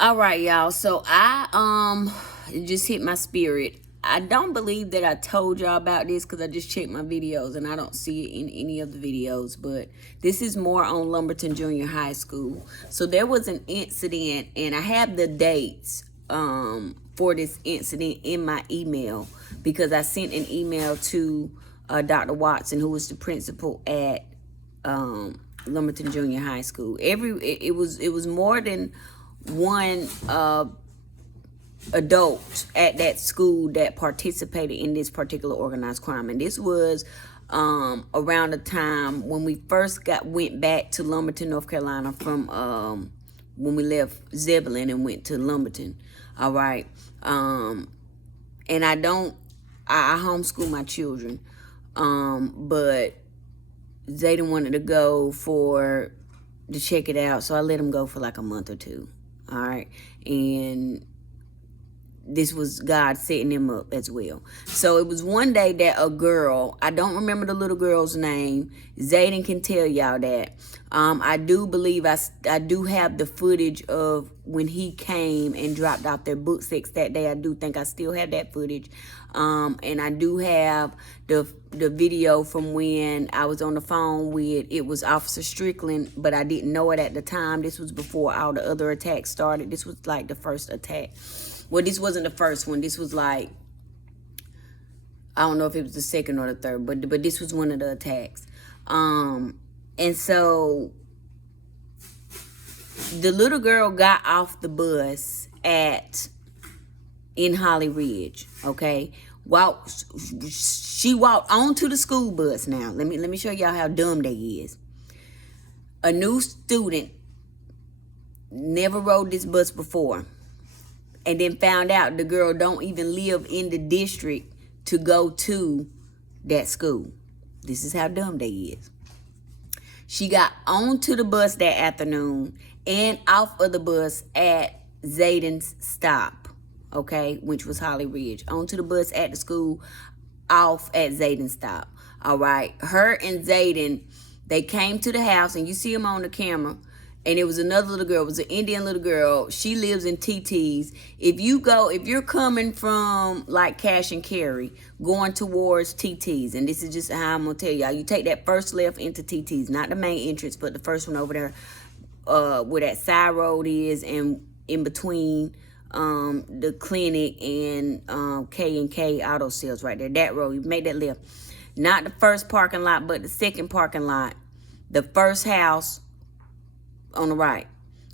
All right, y'all. So it just hit my spirit. I don't believe that I told y'all about this because I just checked my videos and I don't see it in any of the videos. But this is more on Lumberton Junior High School. So there was an incident, and I have the dates for this incident in my email because I sent an email to Dr. Watson, who was the principal at Lumberton Junior High School. It was more than one adult at that school that participated in this particular organized crime, and this was around the time when we first went back to Lumberton, North Carolina from when we left Zebulon and went to Lumberton. All right, and I homeschool my children, but Zayden wanted to go to check it out, so I let him go for like a month or two. All right, and this was God setting him up as well. So it was one day that a girl, I don't remember the little girl's name. Zayden can tell y'all that. I do believe I do have the footage of when he came and dropped off their book sets that day. I do think I still have that footage. And I do have the video from when I was on the phone with, it was Officer Strickland, but I didn't know it at the time. This was before all the other attacks started. This was like the first attack. Well, this wasn't the first one. This was like, I don't know if it was the second or the third, but this was one of the attacks. And so the little girl got off the bus in Holly Ridge, okay? She walked onto the school bus. Now, let me show y'all how dumb they is. A new student never rode this bus before, and then found out the girl don't even live in the district to go to that school. This is how dumb they is. She got onto the bus that afternoon and off of the bus at Zayden's stop, okay, which was Holly Ridge. Onto the bus at the school, off at Zayden's stop. All right. Her and Zayden, they came to the house, and you see them on the camera. And it was another little girl. It was an Indian little girl. She lives in TT's. If you're coming from like Cash and Carry, going towards TT's, and this is just how I'm gonna tell y'all, you take that first left into TT's, not the main entrance, but the first one over there, where that side road is, and in between the clinic and K&K auto sales right there. That road, you make that left. Not the first parking lot, but the second parking lot. The first house on the right.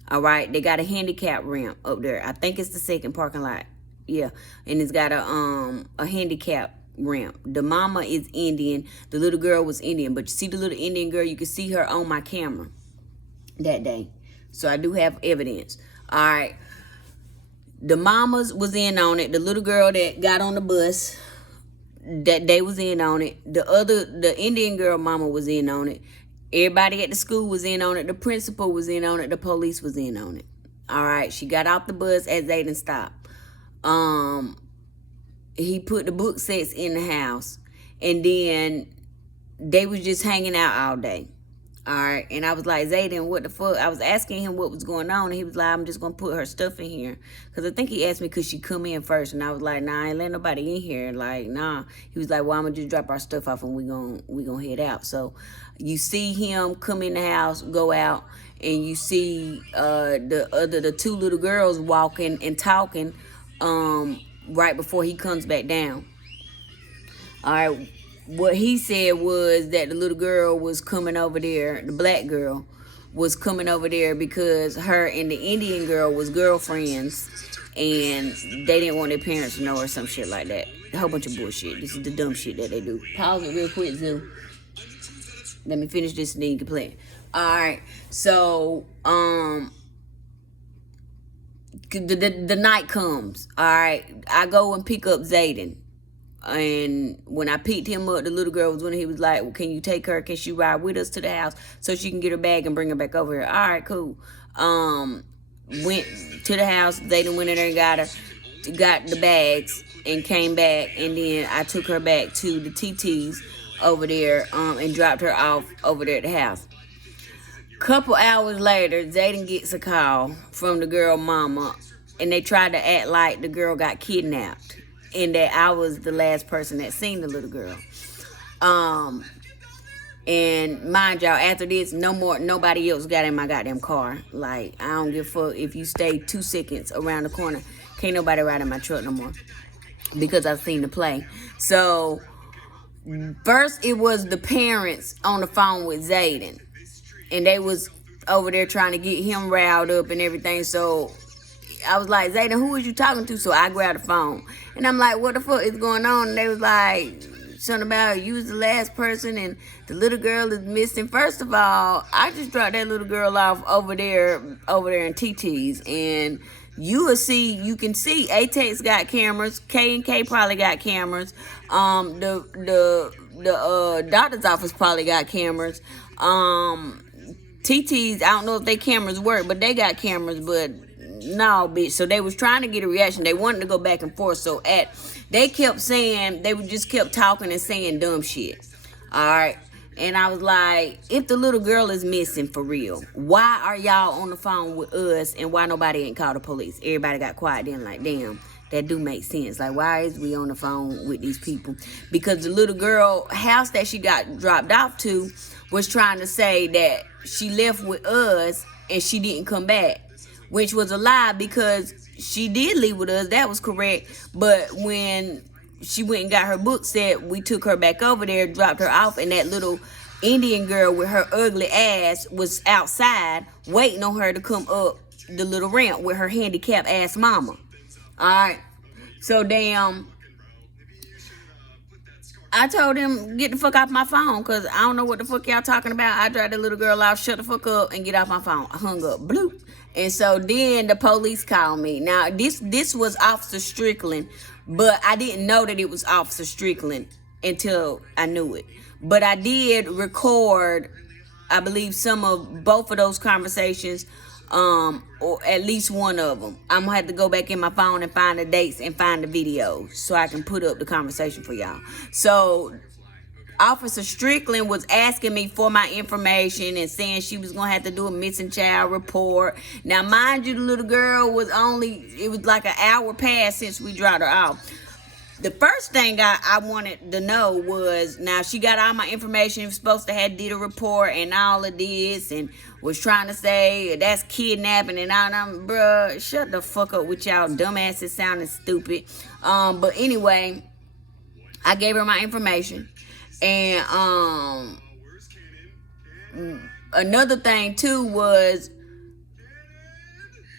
All right, they got a handicap ramp up there. I think it's the second parking lot. Yeah, and it's got a handicap ramp. The mama is Indian. The little girl was Indian, but you see the little Indian girl, you can see her on my camera that day. So I do have evidence. All right, the mamas was in on it. The little girl that got on the bus, that day was in on it. The Indian girl mama was in on it. Everybody at the school was in on it. The principal was in on it. The police was in on it. All right. She got off the bus as Zayden stopped. He put the book sets in the house. And then they was just hanging out all day. All right. And I was like, Zayden, what the fuck? I was asking him what was going on. And he was like, I'm just going to put her stuff in here. Because I think he asked me, could she come in first? And I was like, nah, I ain't let nobody in here. Like, nah. He was like, well, I'm going to just drop our stuff off and we gonna head out. So you see him come in the house, go out, and you see the two little girls walking and talking right before he comes back down. All right. What he said was that the little girl was coming over there, the black girl was coming over there because her and the Indian girl was girlfriends, and they didn't want their parents to know or some shit like that. A whole bunch of bullshit. This is the dumb shit that they do. Pause it real quick, Zoo. Let me finish this and then you can play it. All right. So, the night comes. All right. I go and pick up Zayden. And when I picked him up, the little girl was when he was like, well, can you take her? Can she ride with us to the house so she can get her bag and bring her back over here? All right, cool. Went to the house. Zayden went in there and got the bags and came back. And then I took her back to the TT's over there and dropped her off over there at the house. Couple hours later, Zayden gets a call from the girl mama, and they tried to act like the girl got kidnapped and that I was the last person that seen the little girl. And mind y'all, after this, nobody else got in my goddamn car. Like, I don't give a fuck if you stay 2 seconds around the corner. Can't nobody ride in my truck no more because I've seen the play. So first it was the parents on the phone with Zayden, and they was over there trying to get him riled up and everything. So I was like, Zayden, who was you talking to? So I grabbed the phone, and I'm like, what the fuck is going on? And they was like, something about you was the last person and the little girl is missing. First of all, I just dropped that little girl off over there in TT's, and you can see ATEX got cameras, K&K probably got cameras, the doctor's office probably got cameras, TT's, I don't know if their cameras work, but they got cameras. But no, bitch. So they was trying to get a reaction. They wanted to go back and forth. So they kept saying, they just kept talking and saying dumb shit. All right. And I was like, if the little girl is missing for real, why are y'all on the phone with us and why nobody ain't called the police? Everybody got quiet then, like, damn, that do make sense. Like, why is we on the phone with these people? Because the little girl house that she got dropped off to was trying to say that she left with us and she didn't come back, which was a lie because she did leave with us. That was correct. But when she went and got her book set, we took her back over there, dropped her off, and that little Indian girl with her ugly ass was outside waiting on her to come up the little ramp with her handicapped ass mama. Alright. So damn, I told him, get the fuck off my phone, because I don't know what the fuck y'all talking about. I dropped the little girl off, shut the fuck up, and get off my phone. I hung up. Bloop. And so then the police called me. Now, this was Officer Strickland, but I didn't know that it was Officer Strickland until I knew it. But I did record, I believe, both of those conversations, or at least one of them. I'm going to have to go back in my phone and find the dates and find the videos so I can put up the conversation for y'all. So Officer Strickland was asking me for my information and saying she was going to have to do a missing child report. Now, mind you, the little girl was it was like an hour past since we dropped her off. The first thing I wanted to know was, now she got all my information, was supposed to have did a report and all of this, and was trying to say that's kidnapping and all. And I'm, bruh, shut the fuck up with y'all dumbasses sounding stupid. But anyway, I gave her my information. And another thing too was,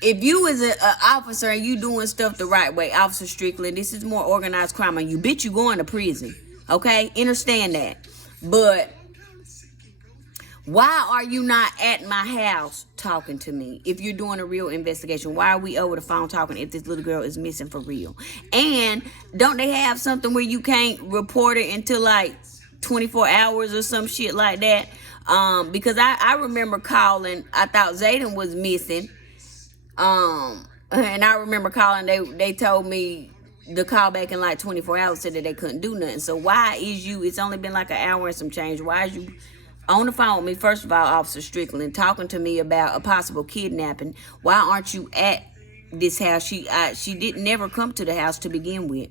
if you as an officer and you doing stuff the right way, Officer Strickland, this is more organized crime on you. Bitch, you going to prison. Okay? Understand that. But why are you not at my house talking to me if you're doing a real investigation? Why are we over the phone talking if this little girl is missing for real? And don't they have something where you can't report it until like 24 hours or some shit like that? Because I remember calling, I thought Zayden was missing. And I remember calling, they told me the call back in like 24 hours said that they couldn't do nothing. So why is it's only been like an hour and some change, why is you on the phone with me, first of all, Officer Strickland, talking to me about a possible kidnapping? Why aren't you at this house? She didn't never come to the house to begin with.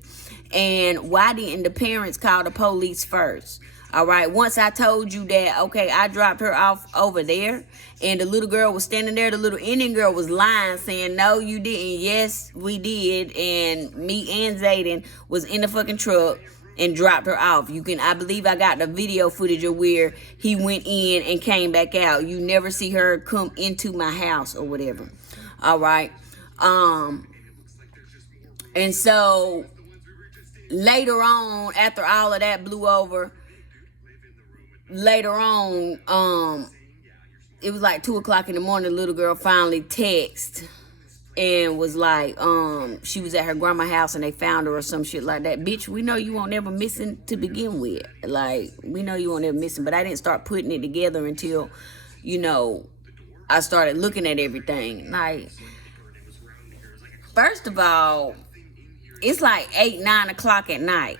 And why didn't the parents call the police first? All right, once I told you that, okay, I dropped her off over there, and the little girl was standing there, the little Indian girl was lying, saying, no, you didn't. Yes, we did. And me and Zayden was in the fucking truck and dropped her off. I believe I got the video footage of where he went in and came back out. You never see her come into my house or whatever. All right. And so later on, after all of that blew over, later on, it was like 2:00 in the morning, the little girl finally texted and was like, she was at her grandma's house and they found her or some shit like that. Bitch, we know you won't ever missing to begin with. Like, we know you won't ever missing, but I didn't start putting it together until, I started looking at everything. Like, first of all, it's like 8, 9 o'clock at night.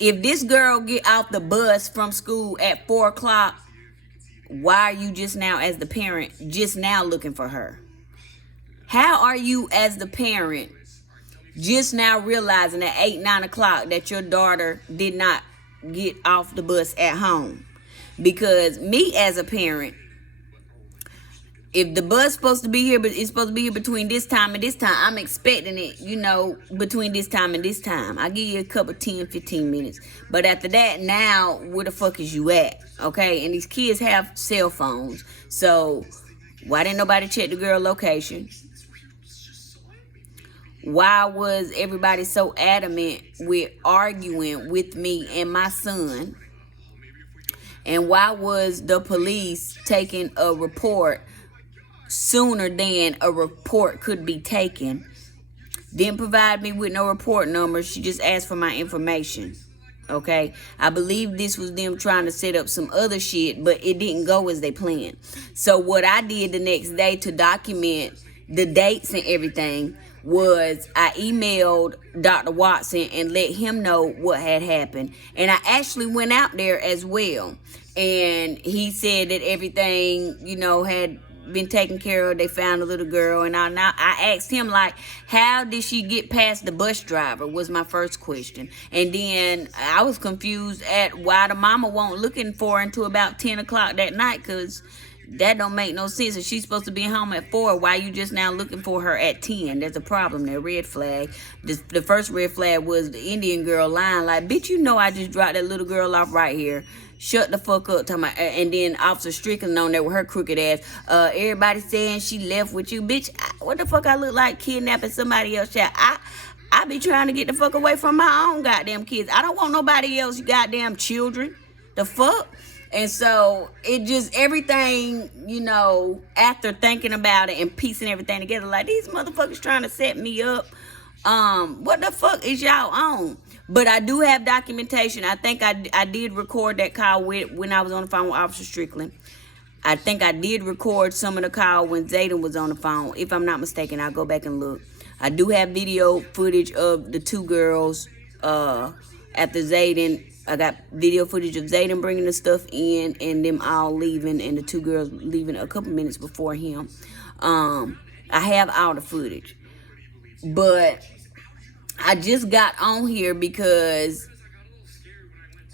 If this girl get off the bus from school at 4 o'clock, why are you just now, as the parent, just now looking for her? How are you, as the parent, just now realizing at 8, 9 o'clock that your daughter did not get off the bus at home? Because me, as a parent, if the bus supposed to be here, but it's supposed to be here between this time and this time, I'm expecting it, between this time and this time. I give you a couple 10, 15 minutes. But after that, now, where the fuck is you at? Okay? And these kids have cell phones. So, why didn't nobody check the girl location? Why was everybody so adamant with arguing with me and my son? And why was the police taking a report sooner than a report could be taken? Didn't provide me with no report number. She just asked for my information. Okay? I believe this was them trying to set up some other shit, but it didn't go as they planned. So what I did the next day to document the dates and everything was I emailed Dr. Watson and let him know what had happened. And I actually went out there as well. And he said that everything, had been taken care of. They found a little girl. And I asked him, like, how did she get past the bus driver, was my first question. And then I was confused at why the mama won't looking for her until about 10 o'clock that night, because that don't make no sense. If she's supposed to be home at 4, why you just now looking for her at 10? There's a problem there. Red flag. The first red flag was the Indian girl lying. Like, bitch, I just dropped that little girl off right here. Shut the fuck up. And then Officer Strickland on there with her crooked ass. Everybody saying she left with you. Bitch, what the fuck I look like kidnapping somebody else? I be trying to get the fuck away from my own goddamn kids. I don't want nobody else goddamn children. The fuck? And so it just, everything, after thinking about it and piecing everything together, like, these motherfuckers trying to set me up. What the fuck is y'all on? But I do have documentation. I think I did record that call when I was on the phone with Officer Strickland. I think I did record some of the call when Zayden was on the phone. If I'm not mistaken, I'll go back and look. I do have video footage of the 2 girls after Zayden. I got video footage of Zayden bringing the stuff in and them all leaving, and the 2 girls leaving a couple minutes before him. I have all the footage. But I just got on here because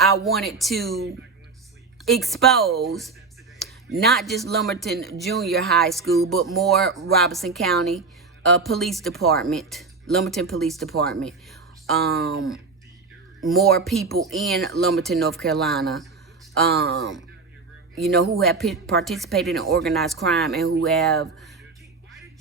I wanted to expose not just Lumberton Junior High School, but more Robeson County Police Department, Lumberton Police Department. More people in Lumberton, North Carolina, who have participated in organized crime and who have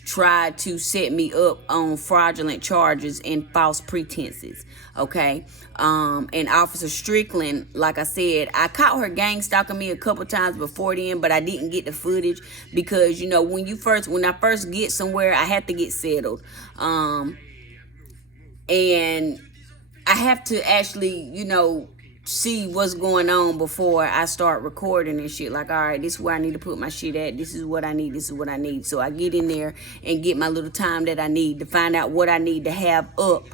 tried to set me up on fraudulent charges and false pretenses. Okay? And Officer Strickland, like I said, I caught her gang stalking me a couple times before then, but I didn't get the footage because, when I first get somewhere, I have to get settled. And I have to actually, see what's going on before I start recording and shit. Like, all right, this is where I need to put my shit at. This is what I need. This is what I need. So I get in there and get my little time that I need to find out what I need to have up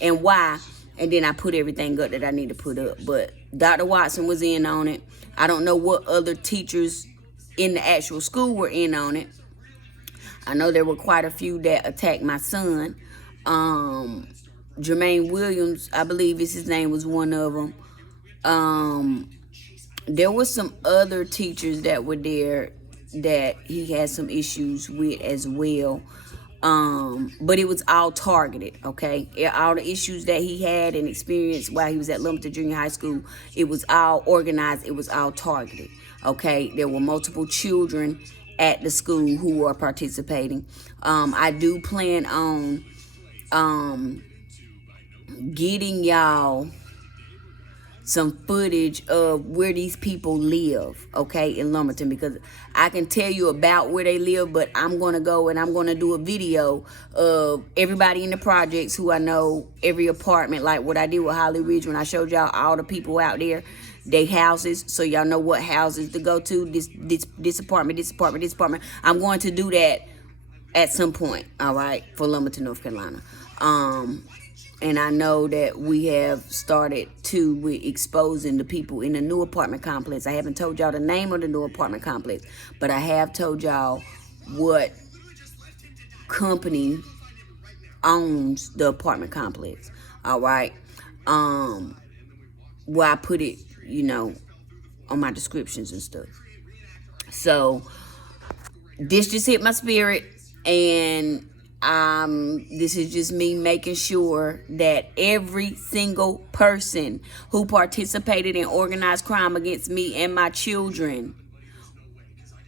and why. And then I put everything up that I need to put up. But Dr. Watson was in on it. I don't know what other teachers in the actual school were in on it. I know there were quite a few that attacked my son. Jermaine Williams, I believe his name, was one of them. There was some other teachers that were there that he had some issues with as well. But it was all targeted, okay? All the issues that he had and experienced while he was at Lumberton Junior High School, it was all organized, it was all targeted, okay? There were multiple children at the school who were participating. I do plan on getting y'all some footage of where these people live, okay, in Lumberton, because I can tell you about where they live, but I'm going to go and I'm going to do a video of everybody in the projects who I know, every apartment, like what I did with Holly Ridge when I showed y'all all the people out there, they houses, so y'all know what houses to go to, this apartment, this apartment, this apartment. I'm going to do that at some point, all right, for Lumberton, North Carolina. And I know that we have started too with exposing the people in the new apartment complex. I haven't told y'all the name of the new apartment complex, but I have told y'all what company owns the apartment complex. All right. Where I put it, on my descriptions and stuff. So this just hit my spirit, and this is just me making sure that every single person who participated in organized crime against me and my children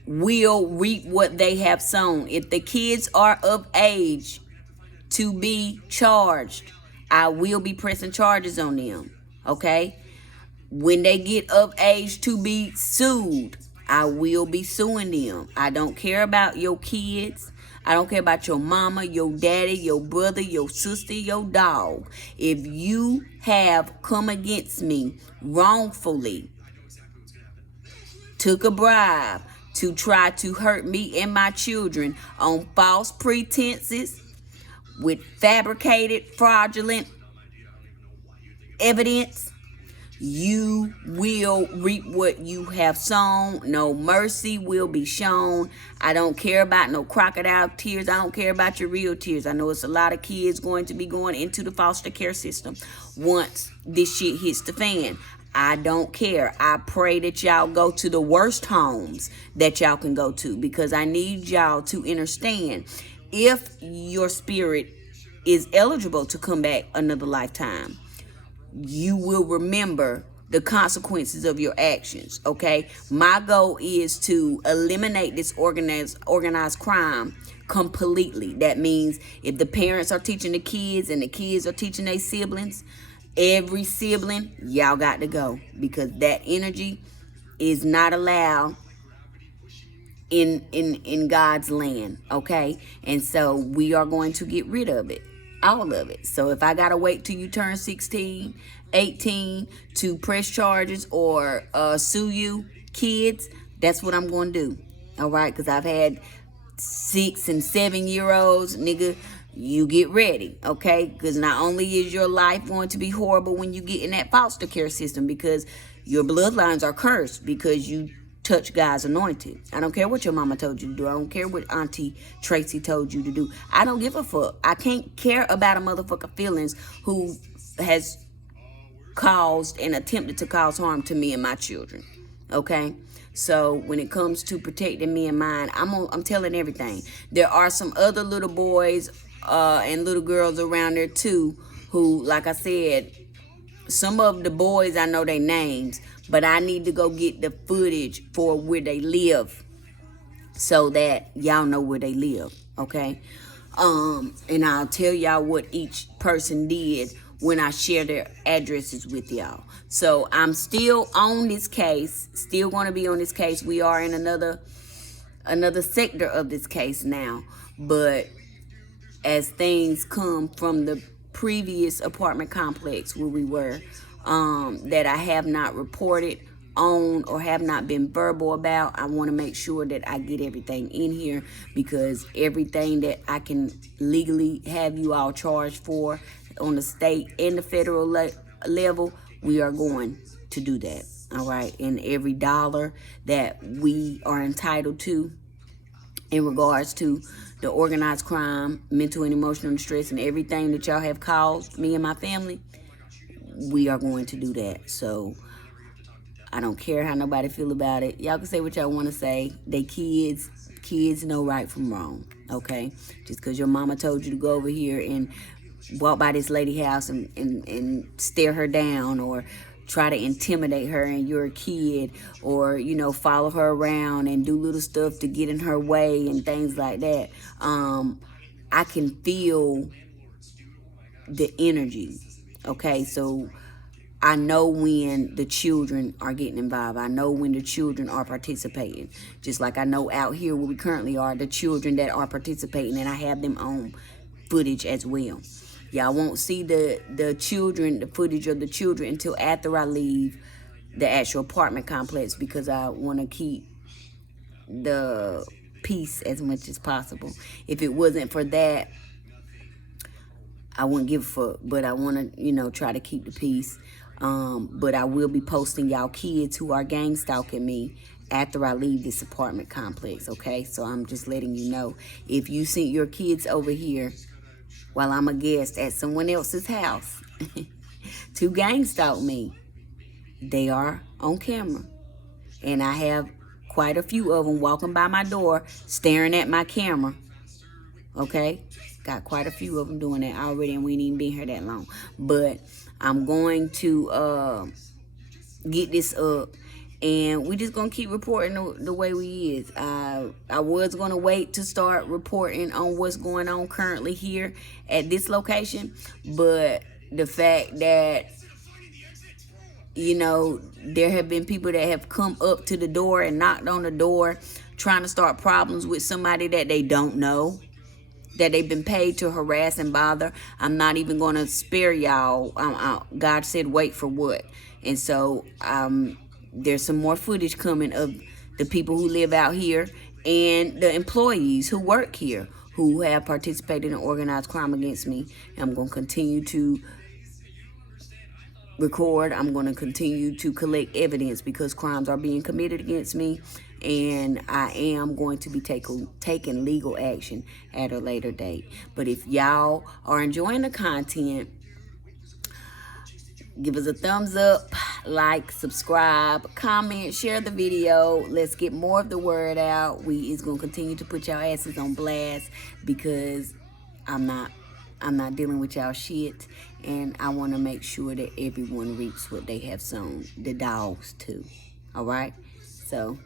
will reap what they have sown. If the kids are of age to be charged, I will be pressing charges on them. Okay? When they get of age to be sued, I will be suing them. I don't care about your kids. I don't care about your mama, your daddy, your brother, your sister, your dog. If you have come against me wrongfully, took a bribe to try to hurt me and my children on false pretenses with fabricated, fraudulent evidence, you will reap what you have sown. No mercy will be shown. I don't care about no crocodile tears. I don't care about your real tears. I know it's a lot of kids going to be going into the foster care system once this shit hits the fan. I don't care. I pray that y'all go to the worst homes that y'all can go to, because I need y'all to understand, if your spirit is eligible to come back another lifetime, you will remember the consequences of your actions. Okay, my goal is to eliminate this organized crime completely. That means if the parents are teaching the kids and the kids are teaching their siblings, every sibling, y'all got to go, because that energy is not allowed in God's land. Okay, and so we are going to get rid of it, all of it. So if I gotta wait till you turn 16, 18 to press charges or sue you kids, that's what I'm going to do. All right, because I've had 6 and 7 year olds. Nigga, you get ready, okay? Because not only is your life going to be horrible when you get in that foster care system, because your bloodlines are cursed because you touch God's anointed. I don't care what your mama told you to do. I don't care what Auntie Tracy told you to do. I don't give a fuck. I can't care about a motherfucker feelings who has caused and attempted to cause harm to me and my children. Okay? So when it comes to protecting me and mine, I'm telling everything. There are some other little boys and little girls around there too who, like I said, some of the boys I know their names, but I need to go get the footage for where they live so that y'all know where they live, okay? And I'll tell y'all what each person did when I share their addresses with y'all. So I'm still on this case, still going to be on this case. We are in another sector of this case now, but as things come from the previous apartment complex where we were, that I have not reported on or have not been verbal about, I want to make sure that I get everything in here, because everything that I can legally have you all charged for on the state and the federal level, we are going to do that. All right, and every dollar that we are entitled to in regards to the organized crime, mental and emotional distress, and everything that y'all have caused me and my family, we are going to do that. So I don't care how nobody feel about it. Y'all can say what y'all want to say. They kids know right from wrong, okay? Just because your mama told you to go over here and walk by this lady house and stare her down, or try to intimidate her and you're a kid, or, follow her around and do little stuff to get in her way and things like that. I can feel the energy, okay? So I know when the children are getting involved. I know when the children are participating. Just like I know out here where we currently are, the children that are participating, and I have them on footage as well. Y'all won't see the footage of the children until after I leave the actual apartment complex, because I want to keep the peace as much as possible. If it wasn't for that, I wouldn't give a fuck, but I want to, you know, try to keep the peace. But I will be posting y'all kids who are gang stalking me after I leave this apartment complex, okay? So I'm just letting you know. If you sent your kids over here while I'm a guest at someone else's house to gang stalk me, they are on camera. And I have quite a few of them walking by my door, staring at my camera. Okay? Got quite a few of them doing that already, and we ain't even been here that long. But I'm going to get this up, and we just going to keep reporting the way we is. I was going to wait to start reporting on what's going on currently here at this location, but the fact that, you know, there have been people that have come up to the door and knocked on the door trying to start problems with somebody that they don't know, that they've been paid to harass and bother. I'm not even going to spare y'all. God said wait for what? And so there's some more footage coming of the people who live out here and the employees who work here who have participated in organized crime against me. I'm going to continue to record. I'm going to continue to collect evidence because crimes are being committed against me, and I am going to be taking legal action at a later date. But if y'all are enjoying the content, give us a thumbs up, like, subscribe, comment, share the video. Let's get more of the word out. We is going to continue to put y'all asses on blast because I'm not dealing with y'all shit, and I want to make sure that everyone reaps what they have sown, the dogs too. All right? So